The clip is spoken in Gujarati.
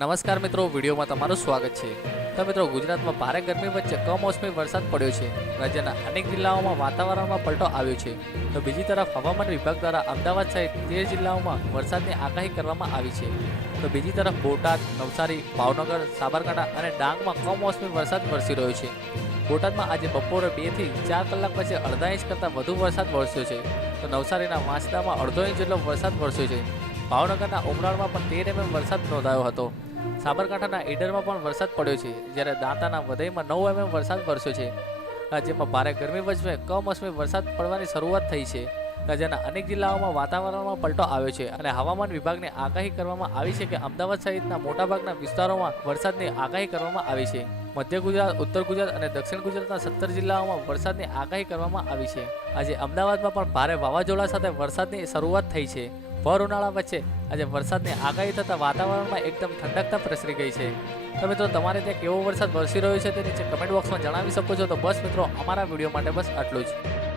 નમસ્કાર મિત્રો, વિડીયોમાં તમારું સ્વાગત છે। તો મિત્રો, ગુજરાતમાં ભારે ગરમી વચ્ચે કમોસમી વરસાદ પડ્યો છે। રાજ્યના અનેક જિલ્લાઓમાં વાતાવરણમાં પલટો આવ્યો છે। તો બીજી તરફ હવામાન વિભાગ દ્વારા અમદાવાદ સહિત 13 જિલ્લાઓમાં વરસાદની આગાહી કરવામાં આવી છે। તો બીજી તરફ બોટાદ, નવસારી, ભાવનગર, સાબરકાંઠા અને ડાંગમાં કમોસમી વરસાદ વરસી રહ્યો છે। બોટાદમાં આજે બપોરે 2 થી 4 કલાક વચ્ચે અડધા ઇંચ કરતાં વધુ વરસાદ વરસ્યો છે। તો નવસારીના વાંસદામાં અડધો ઇંચ જેટલો વરસાદ વરસ્યો છે। ભાવનગરના ઉમરાળમાં પણ 13 mm વરસાદ નોંધાયો હતો। સાબરકાંઠાના ઈડરમાં પણ વરસાદ પડ્યો છે, જ્યારે દાંતાના વધઈમાં 9 mm વરસાદ વરસ્યો છે। રાજ્યમાં ભારે ગરમી વચ્ચે કમોસમી વરસાદ પડવાની શરૂઆત થઈ છે। રાજ્યના અનેક જિલ્લાઓમાં વાતાવરણમાં પલટો આવ્યો છે અને હવામાન વિભાગની આગાહી કરવામાં આવી છે કે અમદાવાદ સહિતના મોટાભાગના વિસ્તારોમાં વરસાદની આગાહી કરવામાં આવી છે। મધ્ય ગુજરાત, ઉત્તર ગુજરાત અને દક્ષિણ ગુજરાતના 17 જિલ્લાઓમાં વરસાદની આગાહી કરવામાં આવી છે। આજે અમદાવાદમાં પણ ભારે વાવાઝોડા સાથે વરસાદની શરૂઆત થઈ છે। ભર ઉનાળા વચ્ચે આજે વરસાદની આગાહી થતાં વાતાવરણમાં એકદમ ઠંડકતા પ્રસરી ગઈ છે। તો મિત્રો, તમારે ત્યાં કેવો વરસાદ વરસી રહ્યો છે તે નીચે કમેન્ટ બોક્સમાં જણાવી શકો છો। તો બસ મિત્રો, અમારા વિડીયો માટે બસ આટલું જ।